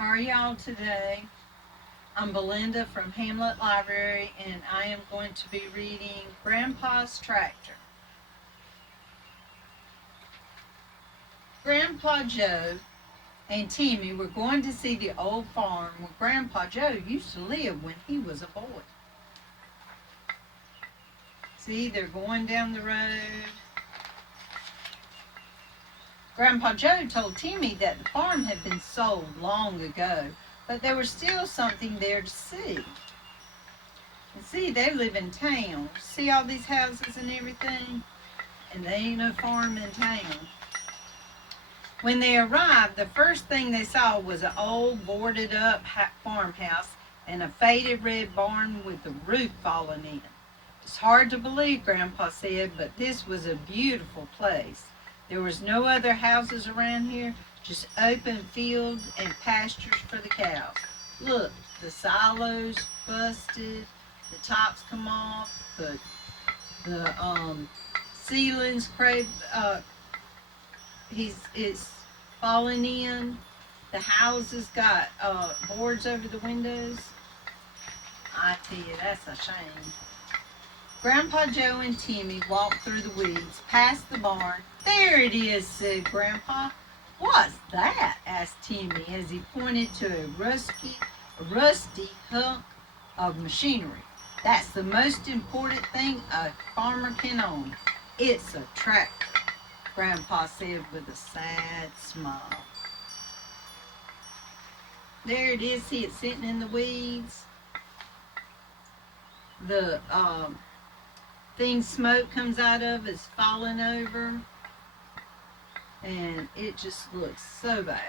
How are y'all today? I'm Belinda from Hamlet Library, and I am going to be reading Grandpa's Tractor. Grandpa Joe and Timmy were going to see the old farm where Grandpa Joe used to live when he was a boy. See, they're going down the road. Grandpa Joe told Timmy that the farm had been sold long ago, but there was still something there to see. And see, they live in town. See all these houses and everything? And there ain't no farm in town. When they arrived, the first thing they saw was an old boarded up farmhouse and a faded red barn with the roof falling in. It's hard to believe, Grandpa said, but this was a beautiful place. There was no other houses around here, just open fields and pastures for the cows. Look, the silos busted, the tops come off, the ceilings it's falling in. The houses got boards over the windows. I tell you, that's a shame. Grandpa Joe and Timmy walked through the weeds, past the barn. There it is, said Grandpa. What's that? Asked Timmy as he pointed to a rusty hunk of machinery. That's the most important thing a farmer can own. It's a tractor, Grandpa said with a sad smile. There it is. See it sitting in the weeds. The thing smoke comes out of is falling over. And it just looks so bad.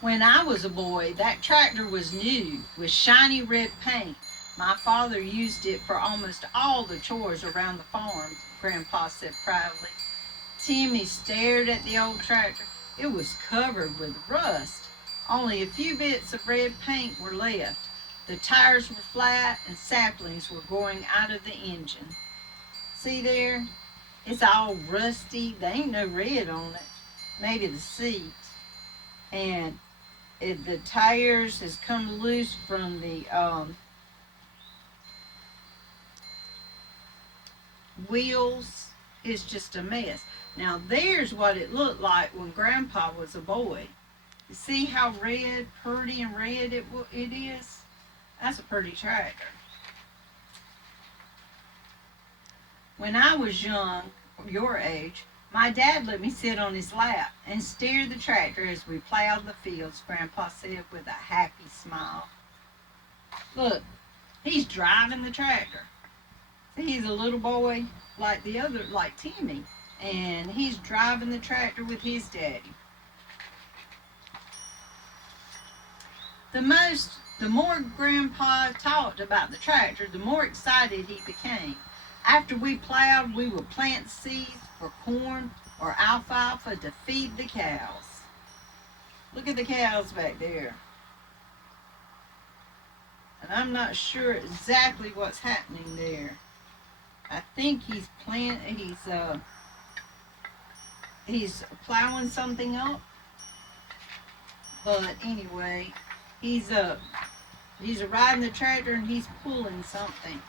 When I was a boy, that tractor was new with shiny red paint. My father used it for almost all the chores around the farm, Grandpa said proudly. Timmy stared at the old tractor. It was covered with rust. Only a few bits of red paint were left. The tires were flat and saplings were growing out of the engine. See there? It's all rusty. There ain't no red on it. Maybe the seat. And the tires has come loose from the wheels. It's just a mess. Now there's what it looked like when Grandpa was a boy. You see how red, pretty and red it is? That's a pretty tractor. When I was young, your age, my dad let me sit on his lap and steer the tractor as we plowed the fields, Grandpa said with a happy smile. Look, he's driving the tractor. See, he's a little boy like Timmy, and he's driving the tractor with his daddy. The more Grandpa talked about the tractor, the more excited he became. After we plowed, we would plant seeds for corn or alfalfa to feed the cows. Look at the cows back there. And I'm not sure exactly what's happening there. I think he's plowing something up. But anyway, he's riding the tractor and he's pulling something.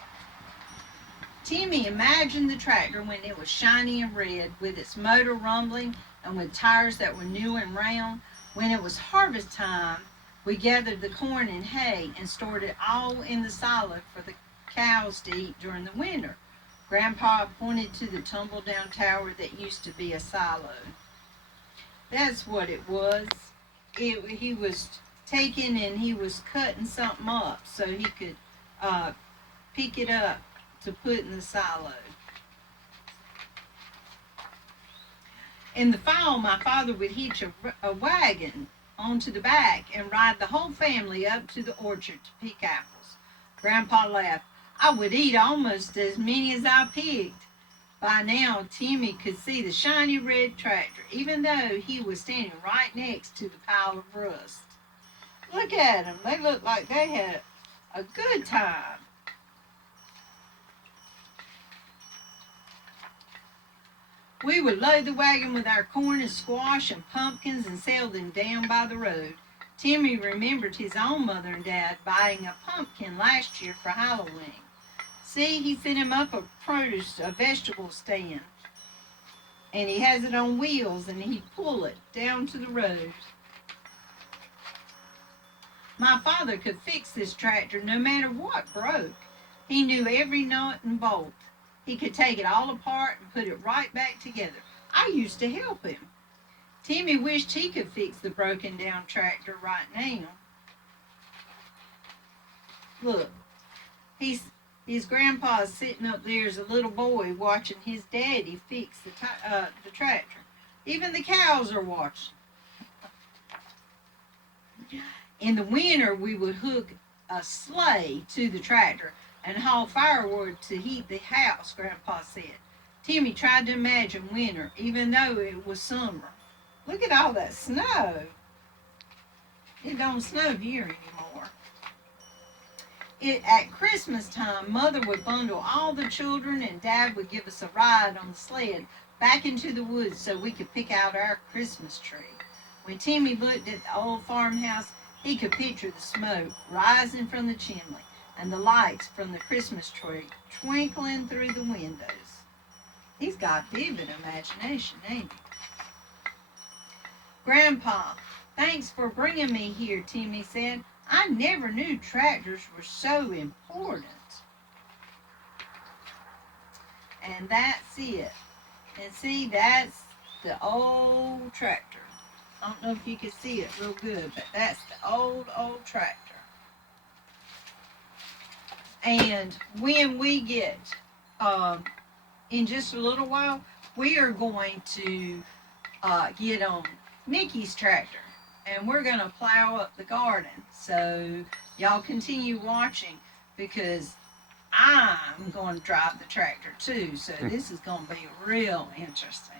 Timmy imagined the tractor when it was shiny and red, with its motor rumbling and with tires that were new and round. When it was harvest time, we gathered the corn and hay and stored it all in the silo for the cows to eat during the winter. Grandpa pointed to the tumble-down tower that used to be a silo. That's what it was. He was taking and he was cutting something up so he could pick it up to put in the silo. In the fall, my father would hitch a wagon onto the back and ride the whole family up to the orchard to pick apples. Grandpa laughed. I would eat almost as many as I picked. By now, Timmy could see the shiny red tractor, even though he was standing right next to the pile of rust. Look at them. They look like they had a good time. We would load the wagon with our corn and squash and pumpkins and sell them down by the road. Timmy remembered his own mother and dad buying a pumpkin last year for Halloween. See, he set him up a vegetable stand, and he has it on wheels, and he'd pull it down to the road. My father could fix this tractor no matter what broke. He knew every nut and bolt. He could take it all apart and put it right back together. I used to help him. Timmy wished he could fix the broken down tractor right now. Look, his grandpa's sitting up there as a little boy watching his daddy fix the tractor. Even the cows are watching. In the winter, we would hook a sleigh to the tractor and haul firewood to heat the house, Grandpa said. Timmy tried to imagine winter, even though it was summer. Look at all that snow. It don't snow here anymore. At Christmas time, Mother would bundle all the children and Dad would give us a ride on the sled back into the woods so we could pick out our Christmas tree. When Timmy looked at the old farmhouse, he could picture the smoke rising from the chimney and the lights from the Christmas tree twinkling through the windows. He's got vivid imagination, ain't he? Grandpa, thanks for bringing me here, Timmy said. I never knew tractors were so important. And that's it. And see, that's the old tractor. I don't know if you can see it real good, but that's the old tractor. And when we get, in just a little while, we are going to get on Mickey's tractor. And we're going to plow up the garden. So y'all continue watching because I'm going to drive the tractor too. So this is going to be real interesting.